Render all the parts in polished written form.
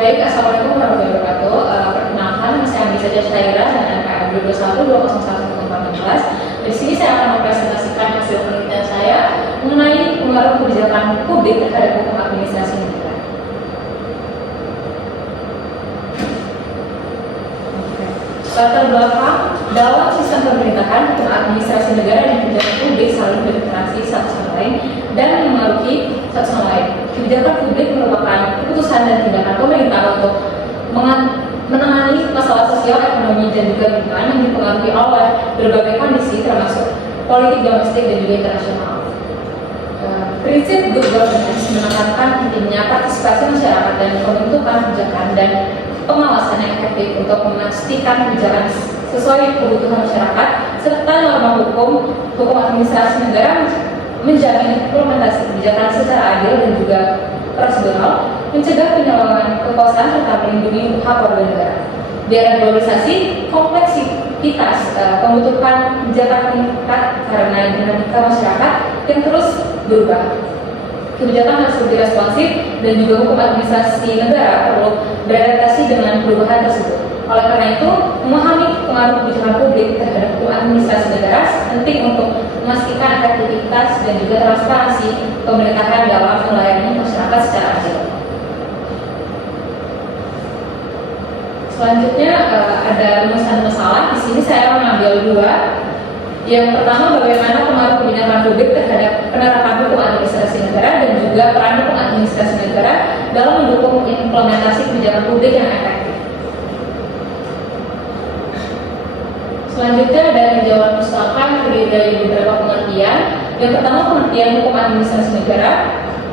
Baik, Assalamualaikum warahmatullahi wabarakatuh. Perkenalkan, saya Anissa Jasyaira dan NKM 221-201-2014. Di sini saya akan mempresentasikan hasil penelitian saya mengenai pengaruh kebijakan publik terhadap hukum administrasi negara. Latar belakang dalam sistem pemerintahan, hukum administrasi negara dan kebijakan publik saling berinteraksi satu sama lain dan memengaruhi satu sama lain. Kebijakan publik merupakan keputusan dan tindakan pemerintah untuk menangani masalah sosial, ekonomi, dan juga lingkungan yang dipengaruhi oleh berbagai kondisi termasuk politik domestik dan juga internasional. Prinsip good governance menekankan pentingnya partisipasi masyarakat dan pembentukan kebijakan dan pengawasan yang efektif untuk memastikan kebijakan sesuai kebutuhan masyarakat serta norma hukum administrasi negara menjamin implementasi kebijakan secara adil dan juga prosedural, mencegah penyalahgunaan kekuasaan serta melindungi hak warga negara. Di era globalisasi, kompleksitas pembentukan kebijakan meningkat karena dinamika masyarakat yang terus berubah. Kebijakan harus lebih responsif dan juga hukum administrasi negara perlu beradaptasi dengan perubahan tersebut. Oleh karena itu, memahami pengaruh kebijakan publik terhadap hukum administrasi negara penting untuk memastikan efektivitas dan juga transparansi pemerintahan dalam melayani masyarakat secara adil. Selanjutnya ada rumusan masalah. Di sini saya mengambil dua. Yang pertama, bagaimana pengaruh kebijakan publik terhadap penerapan hukum administrasi negara dan juga peran hukum administrasi negara dalam mendukung implementasi kebijakan publik yang efektif. Selanjutnya ada jawaban pustaka terdiri dari beberapa pengertian. Yang pertama, pengertian hukum administrasi negara.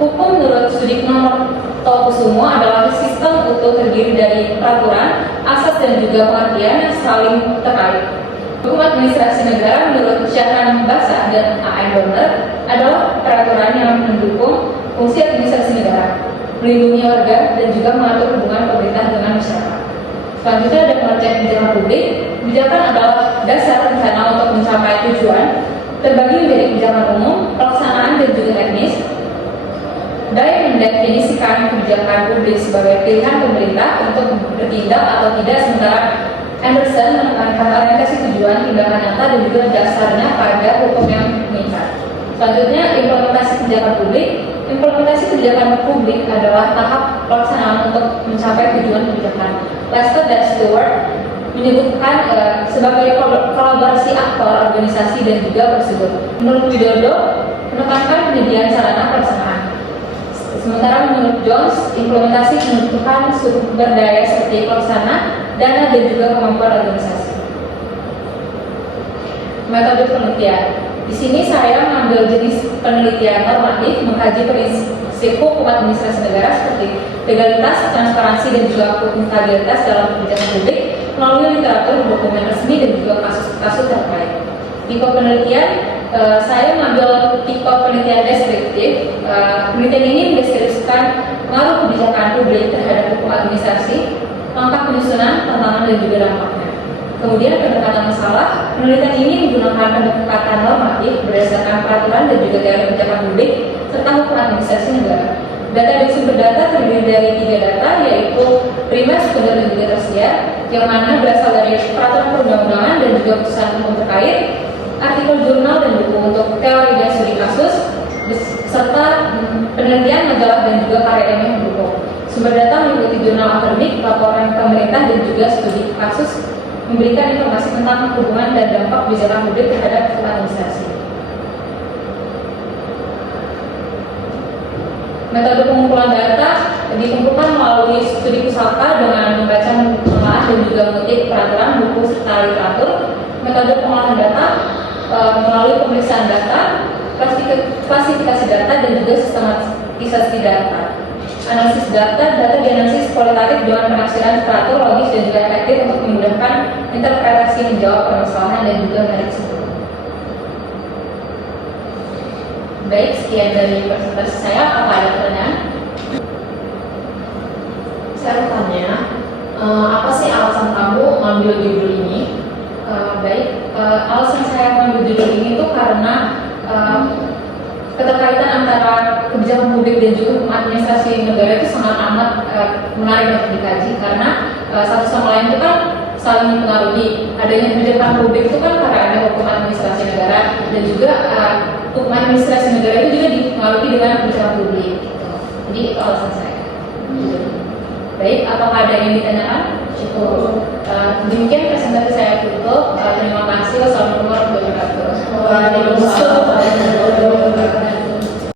Hukum menurut Sudikno Tokusumo adalah sistem utuh terdiri dari peraturan, asas dan juga pengertian yang saling terkait. Hukum administrasi negara menurut Shahan Basa dan A.M. Donner adalah peraturan yang mendukung fungsi administrasi negara, melindungi warga dan juga mengatur hubungan pemerintah dengan masyarakat. Selanjutnya ada pengertian kebijakan publik. Kebijakan adalah dasar rencana untuk mencapai tujuan, terbagi menjadi kebijakan umum, pelaksanaan dan juga teknis. Dai mendefinisikan kebijakan publik sebagai pilihan pemerintah untuk bertindak atau tidak, sementara Anderson menekankan orientasi tujuan, tindakan nyata dan juga dasarnya pada hukum yang mengikat. Selanjutnya, implementasi kebijakan publik. Implementasi kebijakan publik adalah tahap pelaksanaan untuk mencapai tujuan kebijakan. Lester dan Stewart menyebutkan sebagai kolaborasi aktor, organisasi dan juga prosedur. Menurut Widodo, menekankan penyediaan sarana pelaksanaan. Sementara menurut Jones, implementasi membutuhkan sumber daya seperti pelaksana, dana dan juga kemampuan organisasi. Metode penelitian. Di sini saya mengambil jenis penelitian normatif, mengkaji prinsip hukum administrasi negara seperti legalitas, transparansi dan juga akuntabilitas dalam kebijakan publik melalui literatur, dokumen resmi dan juga kasus-kasus terkait. Tipe penelitian, saya mengambil tipe penelitian deskriptif. Penelitian ini mendeskripsikan pengaruh kebijakan publik terhadap hukum administrasi, langkah penyusunan, tantangan dan juga dampaknya. Kemudian pendekatan masalah, penelitian ini menggunakan pendekatan normatif berdasarkan peraturan dan juga teori kebijakan publik serta hukum administrasi negara. Data dari sumber data terdiri dari 3 data, yaitu primer, sekunder dan juga tersier, yang mana berasal dari peraturan perundang-undangan dan juga putusan hukum terkait, artikel jurnal dan buku untuk teori dan studi kasus, serta penelitian majalah dan juga karya ilmiah mendukung. Sumber data meliputi jurnal akademik, laporan pemerintah dan juga studi kasus, memberikan informasi tentang hubungan dan dampak kebijakan publik terhadap administrasi. Metode pengumpulan data dikumpulkan melalui studi pusaka dengan membaca menelaah dan juga mengutip peraturan, buku serta literatur. Metode pengolahan data melalui pemeriksaan data, klasifikasi data dan juga sistematisasi data. Analisis data dianalisis kualitatif dengan penafsiran teratur, logis dan juga efektif untuk memudahkan interpretasi, menjawab permasalahan dan juga menarik kesimpulan. Baik, sekian dari presentasi saya. Apa ada pertanyaan? Saya mau tanya, apa sih alasan kamu mengambil judul ini? Baik, alasan saya mengambil judul ini itu karena keterkaitan antara kebijakan publik dan juga hukum administrasi negara itu sangat amat menarik untuk dikaji karena satu sama lain itu kan saling mempengaruhi. Adanya kebijakan publik itu kan karena ada hukum administrasi negara dan juga hukum administrasi negara itu juga dipengaruhi dengan kebijakan publik. Jadi itu alasan saya. Baik, apakah ada yang ditanyakan? Cukup. Demikian presentasi saya tutup. Terima kasih. Wassalamualaikum warahmatullahi wabarakatuh. Waalaikumsalam.